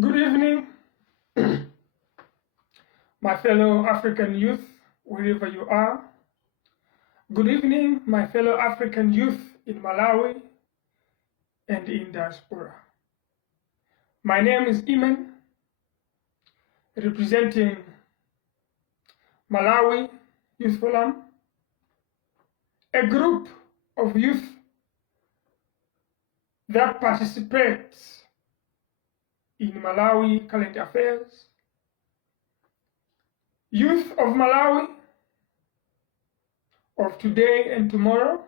Good evening, my fellow African youth, wherever you are. Good evening, my fellow African youth in Malawi and in diaspora. My name is Iman, representing Malawi Youth Forum, a group of youth that participates in Malawi current affairs. Youth of Malawi of today and tomorrow.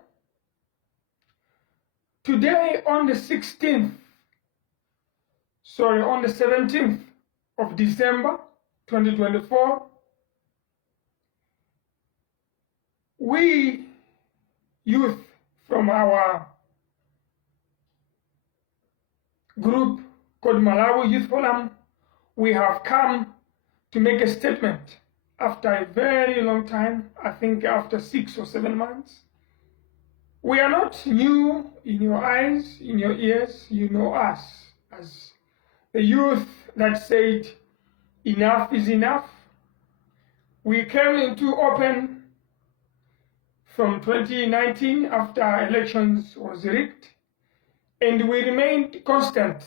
Today on the 17th of December 2024, we youth from our group called Malawi Youth Forum, we have come to make a statement after a very long time, I think after 6 or 7 months. We are not new in your eyes, in your ears. You know us as the youth that said enough is enough. We came into open from 2019 after elections was rigged, and we remained constant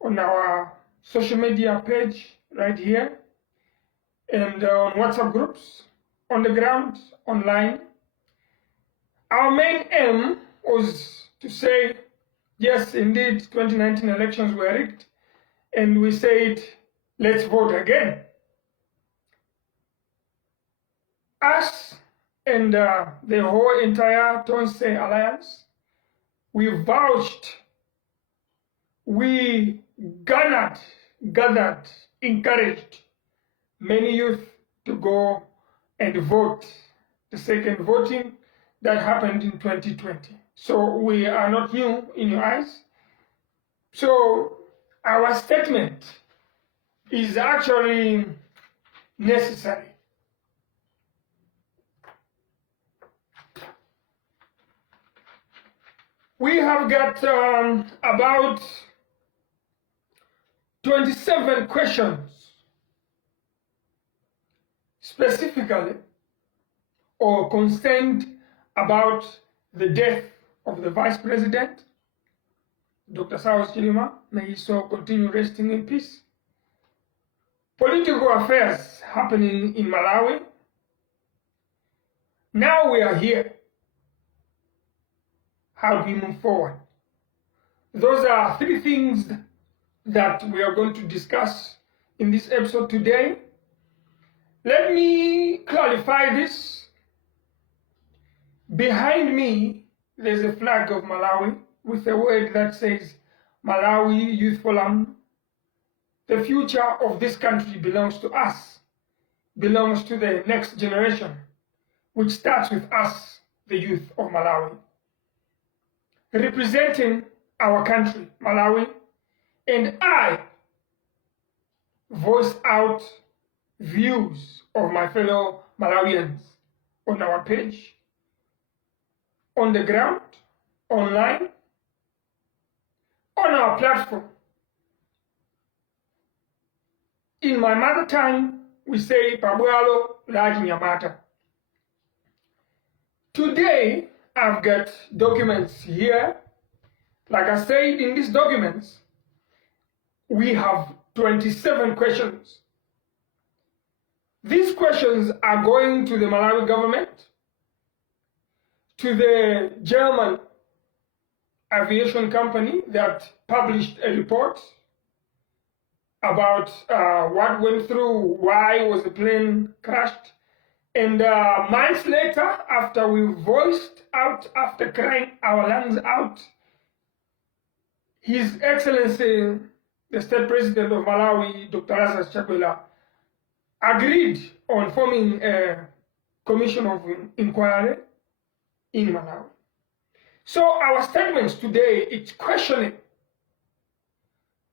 on our social media page right here and on WhatsApp groups, on the ground, online. Our main aim was to say, yes, indeed, 2019 elections were rigged, and we said, let's vote again. Us and the whole entire Tonse Alliance, we vouched, we gathered, encouraged many youth to go and vote, the second voting that happened in 2020. So we are not new in your eyes. So our statement is actually necessary. We have got about 27 questions specifically or concerned about the death of the Vice President, Dr. Saus Chilima, may he so continue resting in peace. Political affairs happening in Malawi. Now we are here. How do we move forward? Those are 3 things that we are going to discuss in this episode today. Let me clarify this. Behind me, there's a flag of Malawi with a word that says Malawi Youth Forum. The future of this country belongs to us, belongs to the next generation, which starts with us, the youth of Malawi. Representing our country, Malawi, and I voiced out views of my fellow Malawians on our page, on the ground, online, on our platform. In my mother tongue, we say Pabwalo Laji Nyamata. Today, I've got documents here. Like I said, in these documents, we have 27 questions. These questions are going to the Malawi government, to the German aviation company that published a report about what went through, why was the plane crashed. And months later, after we voiced out, after crying our lungs out, His Excellency, the State President of Malawi, Dr. Lazarus Chakwera, agreed on forming a commission of inquiry in Malawi. So our statements today, it's questioning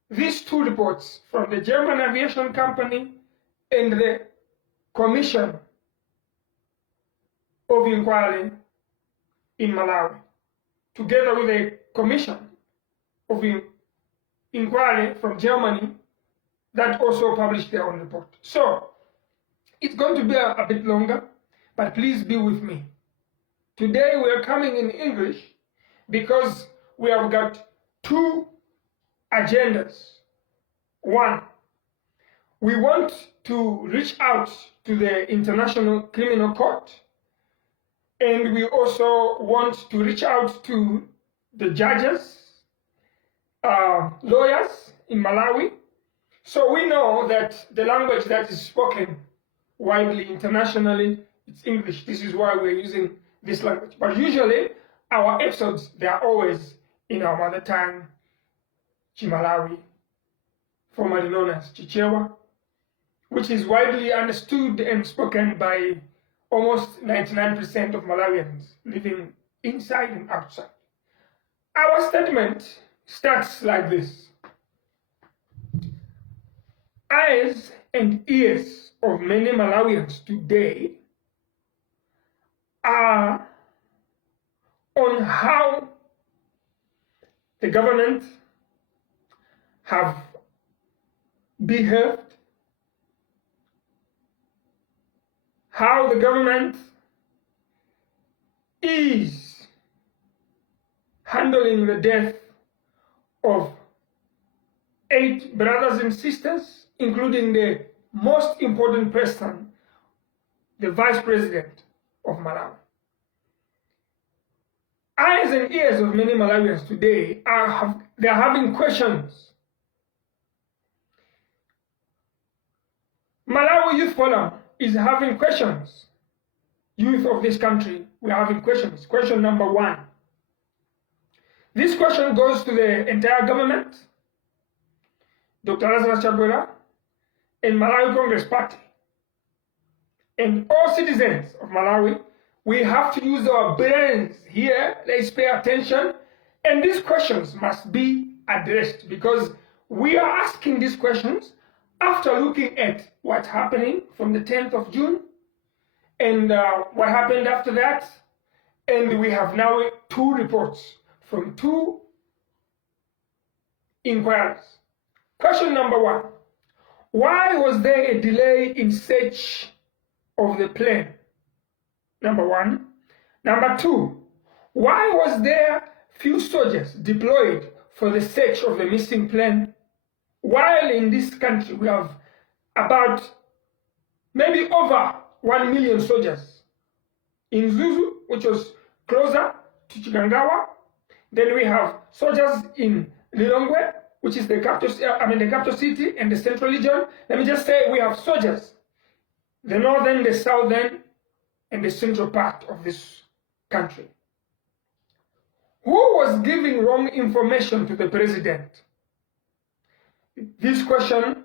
these 2 reports from the German aviation company and the commission of inquiry in Malawi, together with a commission of inquiry from Germany that also published their own report. So it's going to be a bit longer, but please be with me. Today we are coming in English because we have got two agendas. One, we want to reach out to the International Criminal Court, and we also want to reach out to the judges, lawyers in Malawi. So we know that the language that is spoken widely internationally, it's English. This is why we're using this language. But usually our episodes, they are always in our mother tongue, Chimalawi, formerly known as Chichewa, which is widely understood and spoken by almost 99% of Malawians living inside and outside. Our statement starts like this. Eyes and ears of many Malawians today are on how the government have behaved, how the government is handling the death of 8 brothers and sisters, including the most important person, the Vice President of Malawi. Eyes and ears of many Malawians today are having questions. Malawi Youth Forum is having questions. Youth of this country, we are having questions. Question number 1. This question goes to the entire government, Dr. Lazarus Chakwera, and Malawi Congress Party, and all citizens of Malawi. We have to use our brains here. Let's pay attention. And these questions must be addressed because we are asking these questions after looking at what's happening from the 10th of June and what happened after that. And we have now 2 reports from 2 inquiries. Question number 1. Why was there a delay in search of the plane? Number 1. Number 2, why was there few soldiers deployed for the search of the missing plane? While in this country we have about maybe over 1 million soldiers in Zuzu, which was closer to Chikangawa. Then we have soldiers in Lilongwe, which is the capital city and the central region. Let me just say we have soldiers, the northern, the southern, and the central part of this country. Who was giving wrong information to the president? This question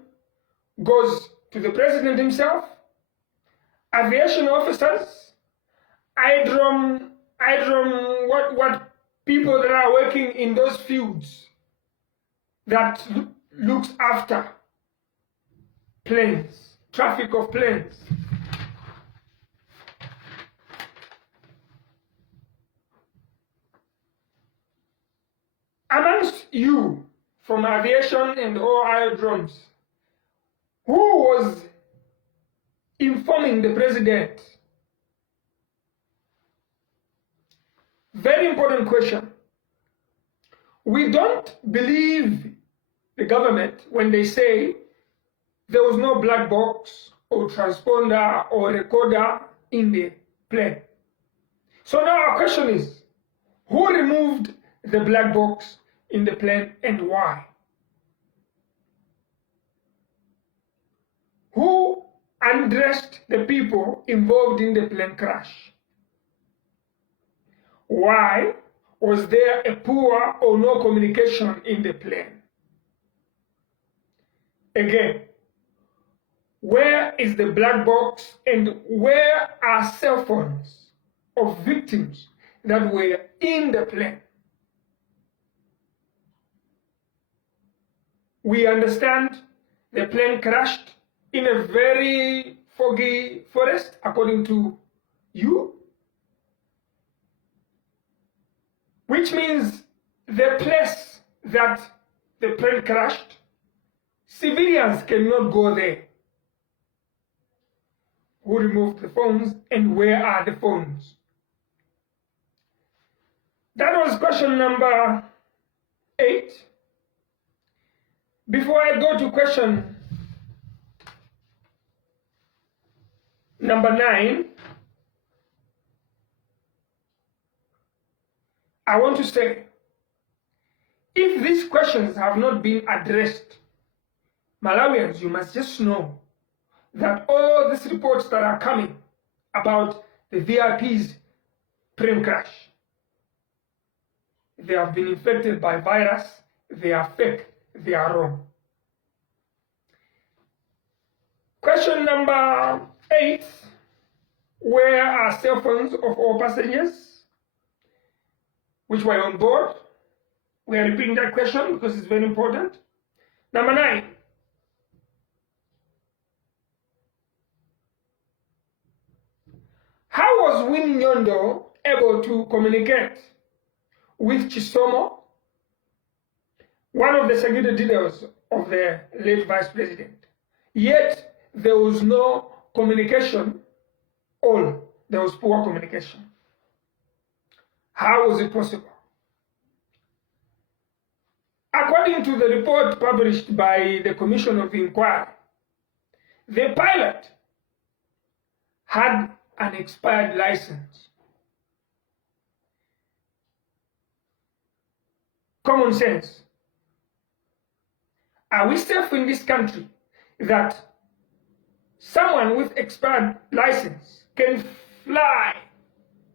goes to the president himself, aviation officers, what people that are working in those fields that looks after planes, traffic of planes. Amongst you from aviation and all aerodromes, who was informing the president? Very important question. We don't believe the government when they say there was no black box or transponder or recorder in the plane. So now our question is, who removed the black box in the plane and why? Who undressed the people involved in the plane crash? Why was there a poor or no communication in the plane? Again, where is the black box and where are cell phones of victims that were in the plane? We understand the plane crashed in a very foggy forest, according to you, which means the place that the plane crashed. Civilians cannot go there. Who removed the phones and where are the phones? That was question number 8. Before I go to question number 9, I want to say, if these questions have not been addressed, Malawians, you must just know that all these reports that are coming about the VIP's plane crash, they have been infected by virus, they are fake, they are wrong. Question number 8, where are cell phones of all passengers which were on board? We are repeating that question because it's very important. Number 9, how was Winnie Nyondo able to communicate with Chisomo, one of the security details of the late vice president? Yet there was no communication, there was poor communication. How was it possible? According to the report published by the Commission of Inquiry, the pilot had an expired license. Common sense. Are we safe in this country that someone with expired license can fly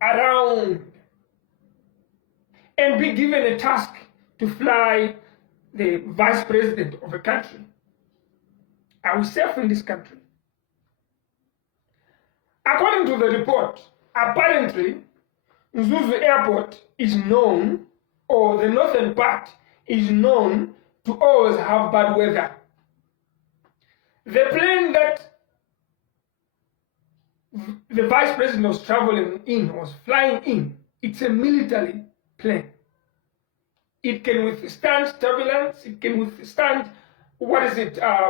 around and be given a task to fly the vice president of a country? Are we safe in this country? According to the report, apparently, Mzuzu Airport is known, or the northern part is known, to always have bad weather. The plane that the vice president was flying in, it's a military plane. It can withstand turbulence, it can withstand,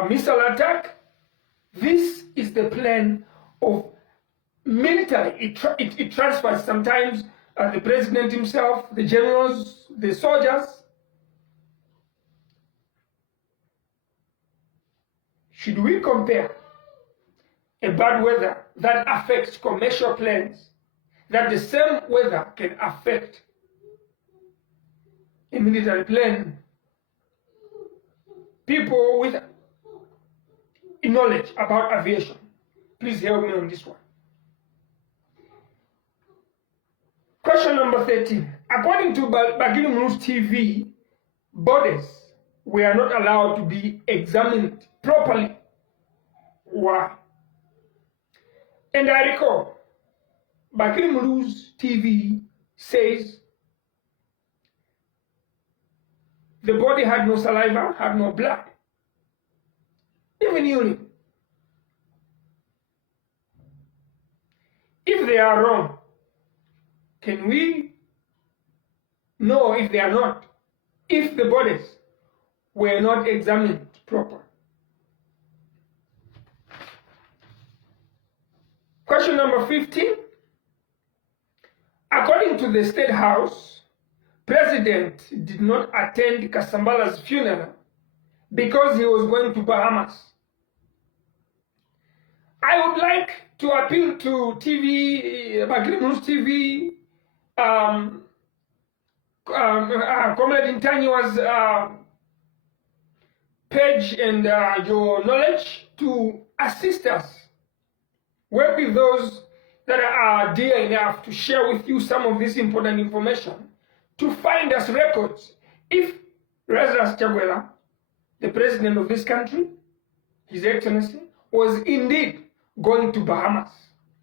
missile attack. This is the plane of military. It transfers sometimes the president himself, the generals, the soldiers. Should we compare a bad weather that affects commercial planes, that the same weather can affect a military plane? People with knowledge about aviation, please help me on this one. Question number 13. According to Bagini News TV, bodies were not allowed to be examined properly. Why? And I recall, Bagini News TV says the body had no saliva, had no blood, even urine. If they are wrong, can we know if they are not, if the bodies were not examined properly? Question number 15. According to the State House, President did not attend Kasambala's funeral because he was going to Bahamas. I would like to appeal to Bagini News TV, Comrade Intanyiwa's page and your knowledge to assist us. Work with those that are dear enough to share with you some of this important information, to find us records. If Lazarus Chakwera, the president of this country, His Excellency, was indeed going to Bahamas,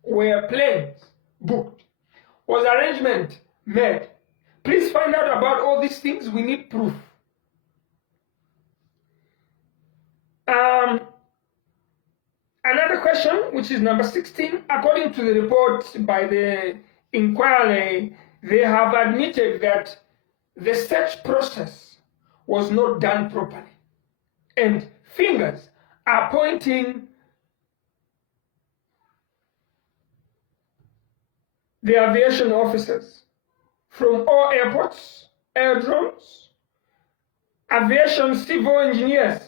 were planes booked, was arrangement made, please find out about all these things. We need proof. Another question, which is number 16, according to the report by the inquiry, they have admitted that the search process was not done properly. And fingers are pointing the aviation officers from all airports, aerodromes, aviation civil engineers,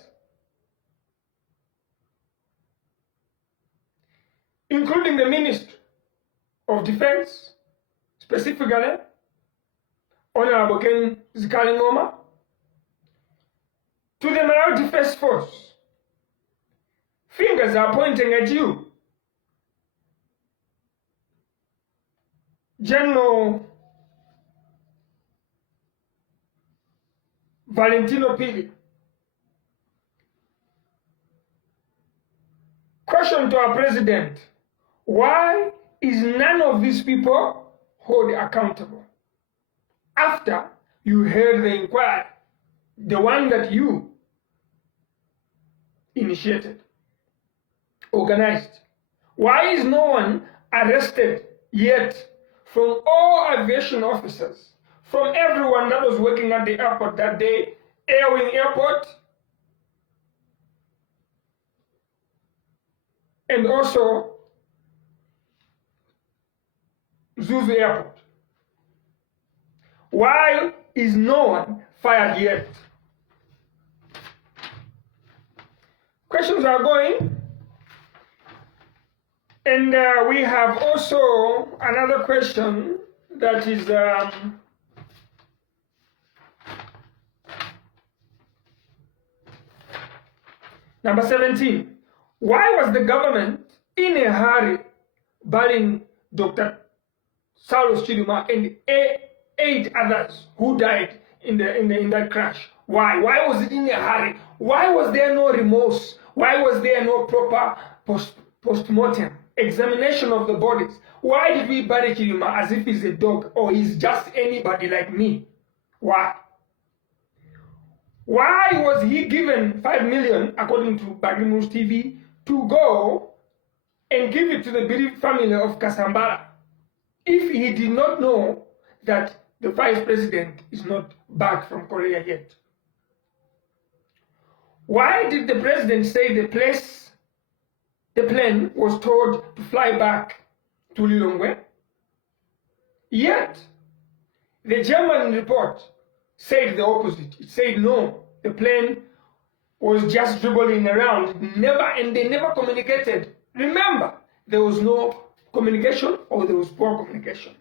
including the Ministry of Defense, specifically Honorable Ken Zikalengoma, to the Malawi Defense Force. Fingers are pointing at you. General Valentino Pili. Question to our president: why is none of these people held accountable after you heard the inquiry, the one that you initiated, organized? Why is no one arrested yet from all aviation officers, from everyone that was working at the airport that day, Airwing Airport, and also Zuzu Airport? Why is no one fired yet? Questions are going. And we have also another question that is number 17. Why was the government in a hurry barring Dr. Saulos Chiduma and 8 others who died in that crash? Why? Why was it in a hurry? Why was there no remorse? Why was there no proper post-mortem examination of the bodies? Why did we bury Chiduma as if he's a dog or he's just anybody like me? Why? Why was he given 5 million, according to Bagrimus TV, to go and give it to the bereaved family of Kasambara if he did not know that the vice president is not back from Korea yet? Why did the president say the plane was told to fly back to Lilongwe? Yet, the German report said the opposite. It said no, the plane was just dribbling around, and they never communicated. Remember, there was no communication, or there was poor communication.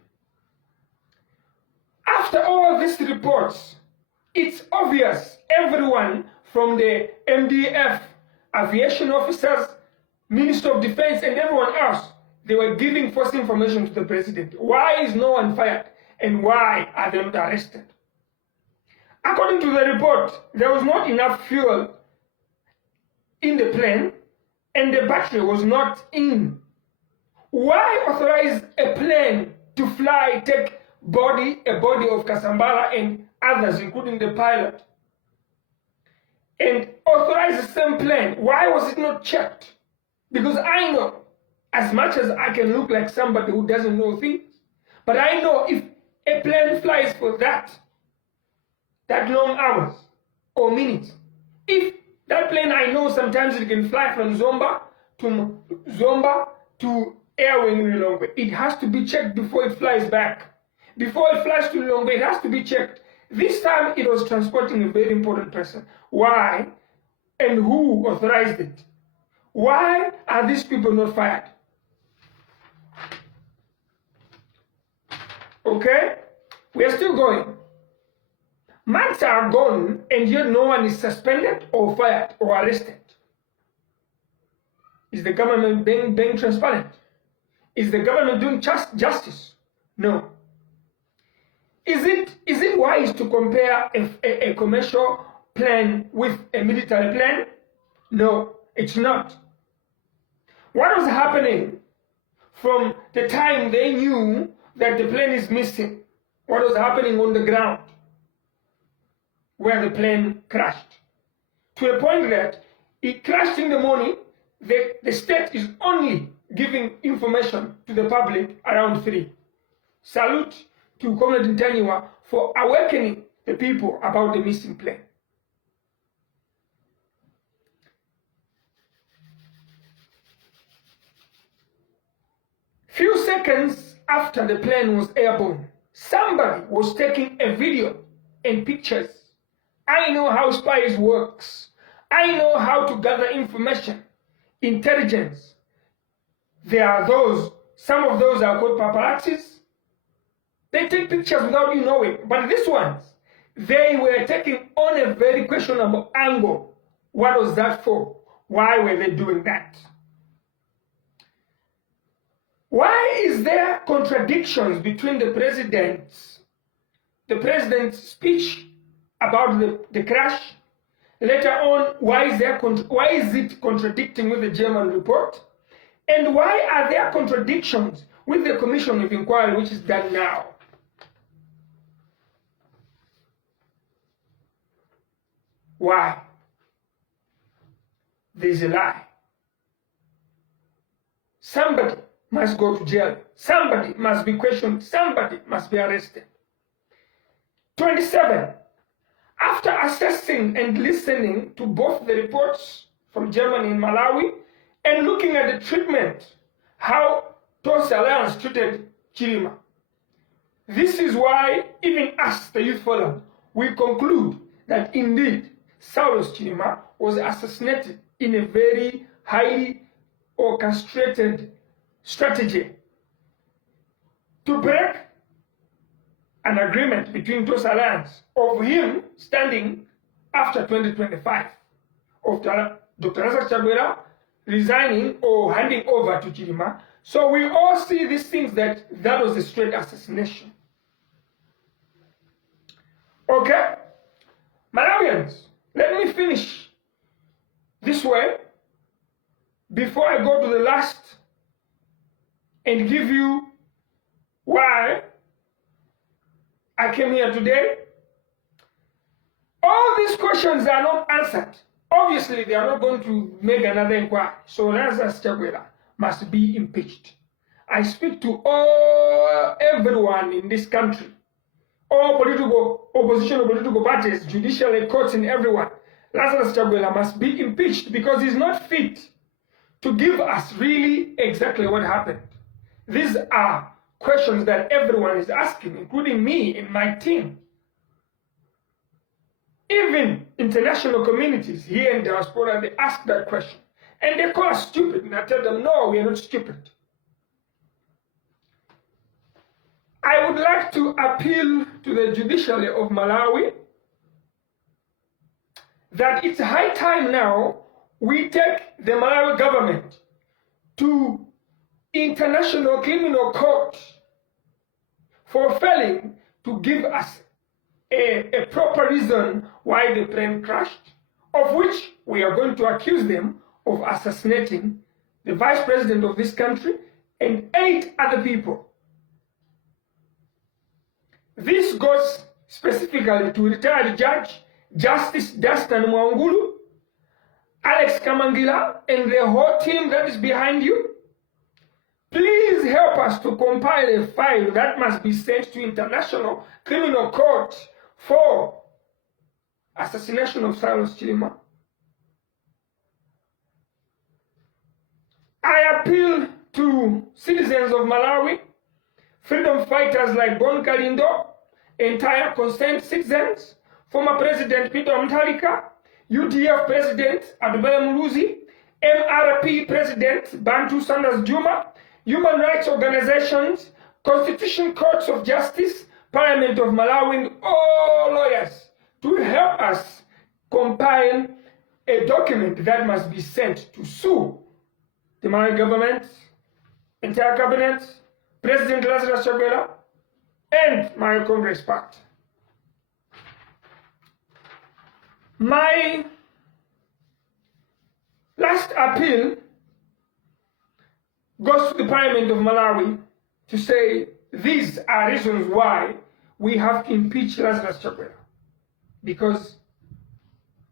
After all these reports, it's obvious everyone from the MDF, aviation officers, Minister of Defense, and everyone else, they were giving false information to the president. Why is no one fired? And why are they not arrested? According to the report, there was not enough fuel in the plane and the battery was not in. Why authorize a plane to fly, take a body of Kasambara and others, including the pilot, and authorize the same plane? Why was it not checked? Because I know, as much as I can look like somebody who doesn't know things, but I know if a plane flies for that long hours or minutes, if that plane, I know sometimes it can fly from Zomba to Airwing Lilongwe. It has to be checked before it flies back. Before it flies to Lilongwe, it has to be checked. This time it was transporting a very important person. Why and who authorized it? Why are these people not fired? Okay? We are still going. Months are gone and yet no one is suspended or fired or arrested. Is the government being transparent? Is the government doing justice? No. Is it wise to compare a commercial plane with a military plane? No, it's not. What was happening from the time they knew that the plane is missing? What was happening on the ground where the plane crashed? To the point that it crashed in the morning, the state is only giving information to the public around 3. Salute to Comrade Ntaniwa for awakening the people about the missing plane. seconds after the plane was airborne, somebody was taking a video and pictures. I know how spies works. I know how to gather information, intelligence. There are those, some of those are called paparazzis. They take pictures without you knowing. But these ones, they were taking on a very questionable angle. What was that for? Why were they doing that? Why is there contradictions between the president's speech about the crash? Later on, why is it contradicting with the German report? And why are there contradictions with the Commission of Inquiry, which is done now? Why? There's a lie. Somebody must go to jail. Somebody must be questioned. Somebody must be arrested. 27. After assessing and listening to both the reports from Germany and Malawi and looking at the treatment, how Tos Alliance treated Chilima, this is why even us, the Youth Forum, we conclude that indeed Saulos Chilima was assassinated in a very highly orchestrated strategy to break an agreement between Tos Alliance of him standing after 2025, of Dr. Lazarus Chakwera resigning or handing over to Chilima. So we all see these things that was a straight assassination. Okay? Malawians, let me finish this way before I go to the last and give you why I came here today. All these questions are not answered. Obviously, they are not going to make another inquiry. So Lazarus Chakwera must be impeached. I speak to everyone in this country, all opposition political parties, judicial courts, and everyone. Lazarus Chakwera must be impeached because he's not fit to give us really exactly what happened. These are questions that everyone is asking, including me and my team. Even international communities here in diaspora, they ask that question. And they call us stupid, and I tell them, no, we are not stupid. I would like to appeal to the judiciary of Malawi that it's high time now we take the Malawi government to International Criminal Court for failing to give us a proper reason why the plane crashed, of which we are going to accuse them of assassinating the vice president of this country and 8 other people. This goes specifically to retired Judge Justice Dastan Mwangulu, Alex Kamangila, and the whole team that is behind you. Please help us to compile a file that must be sent to International Criminal Court for assassination of Saulos Chilima. I appeal to citizens of Malawi, freedom fighters like Bon Kalindo, entire concerned citizens, former President Peter Mutharika, UDF President Adubele Muluzi, MRP President Bantu Sanders Juma, human rights organizations, constitution courts of justice, Parliament of Malawi, and all lawyers to help us compile a document that must be sent to sue the Malawi government, entire cabinet, President Lazarus Chakwera, and my Congress party. My last appeal goes to the Parliament of Malawi to say these are reasons why we have to impeach Lazarus Chakwera, because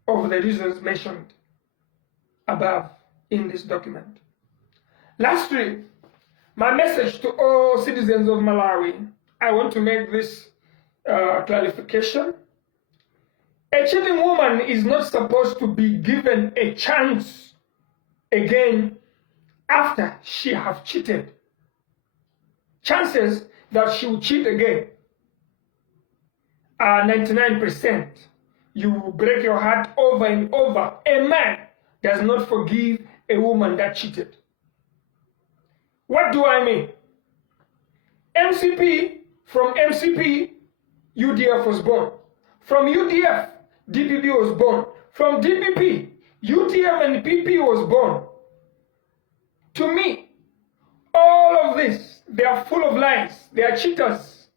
of the reasons mentioned above in this document. Lastly, my message to all citizens of Malawi, I want to make this clarification. A cheating woman is not supposed to be given a chance again after she have cheated. chances that she will cheat again are 99%. You will break your heart over and over. A man does not forgive a woman that cheated. What do I mean? MCP, from MCP, UDF was born. From UDF, DPP was born. From DPP, UTM and PP was born. To me, all of this, they are full of lies. They are cheaters.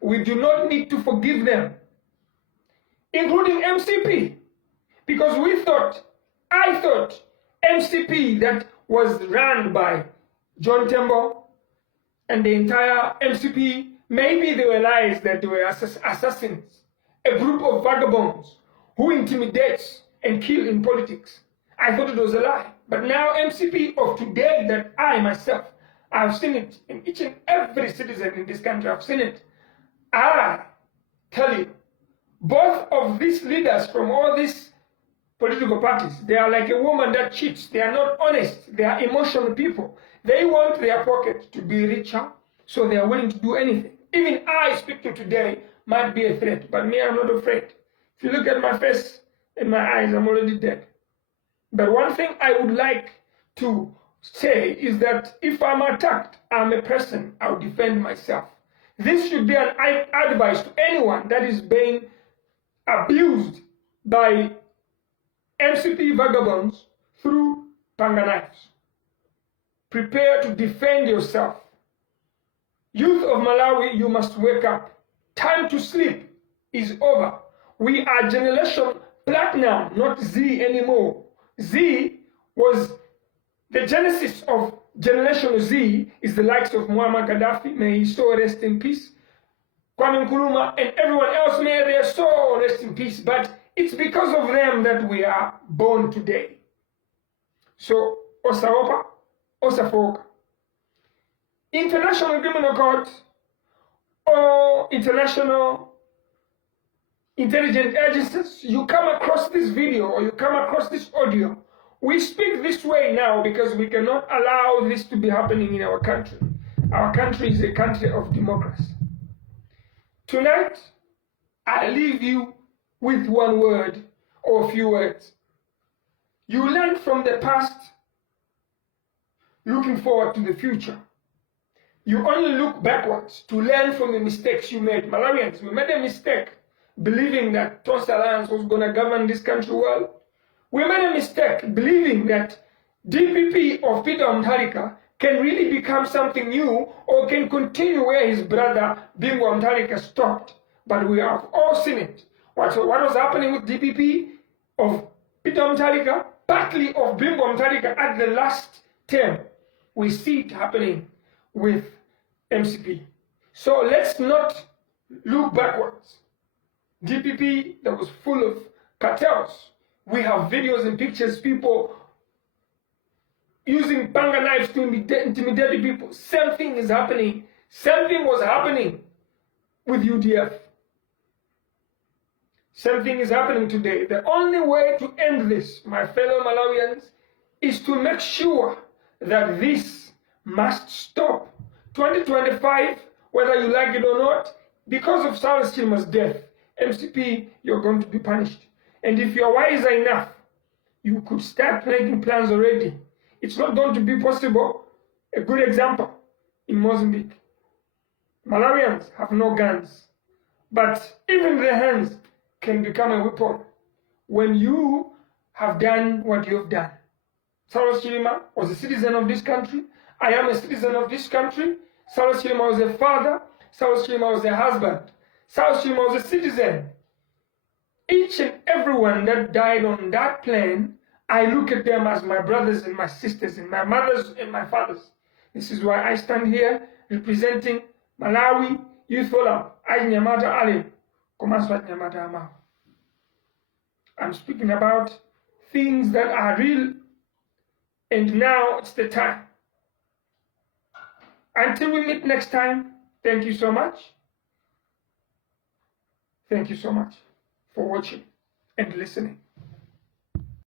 We do not need to forgive them, including MCP, because I thought MCP that was run by John Tembo and the entire MCP, maybe they were lies that they were assassins, a group of vagabonds who intimidates and kill in politics. I thought it was a lie. But now MCP of today that I myself, I've seen it in each and every citizen in this country, I've seen it. I tell you, both of these leaders from all these political parties, they are like a woman that cheats. They are not honest. They are emotional people. They want their pocket to be richer, so they are willing to do anything. Even I speaking today might be a threat, but me, I'm not afraid. If you look at my face and my eyes, I'm already dead. But one thing I would like to say is that if I'm attacked, I'm a person, I'll defend myself. This should be an advice to anyone that is being abused by MCP vagabonds through panga knives. Prepare to defend yourself. Youth of Malawi, you must wake up. Time to sleep is over. We are generation platinum, not Z anymore. Z was the genesis of Generation Z, is the likes of Muammar Gaddafi, may his soul rest in peace, Kwame Nkrumah, and everyone else, may their soul rest in peace. But it's because of them that we are born today. So, Osaopa, Osafoka. International Criminal Court or international intelligence agencies, you come across this video or you come across this audio, we speak this way now because we cannot allow this to be happening in our country. Our country is a country of democracy. Tonight, I leave you with one word or a few words. You learn from the past, looking forward to the future. You only look backwards to learn from the mistakes you made. Malawians, we made a mistake believing that Tonse Alliance was going to govern this country well. We made a mistake believing that DPP of Peter Mutharika can really become something new or can continue where his brother Bingu Mutharika stopped. But we have all seen it. What was happening with DPP of Peter Mutharika, partly of Bingu Mutharika at the last term. We see it happening with MCP. So let's not look backwards. DPP that was full of cartels. We have videos and pictures, people using panga knives to intimidate people. Same thing is happening. Same thing was happening with UDF. Same thing is happening today. The only way to end this, my fellow Malawians, is to make sure that this must stop. 2025, whether you like it or not, because of Salas Chilma's death, MCP, you're going to be punished. And if you're wiser enough, you could start making plans already. It's not going to be possible. A good example, in Mozambique. Malawians have no guns, but even their hands can become a weapon when you have done what you have done. Salas Chilima was a citizen of this country. I am a citizen of this country. Salas Chilima was a father. Salas Chilima was a husband. Salas Chilima was a citizen. Each and everyone that died on that plane, I look at them as my brothers and my sisters and my mothers and my fathers. This is why I stand here representing Malawi Youth Forum. I'm speaking about things that are real, and now it's the time. Until we meet next time, thank you so much. Thank you so much for watching and listening.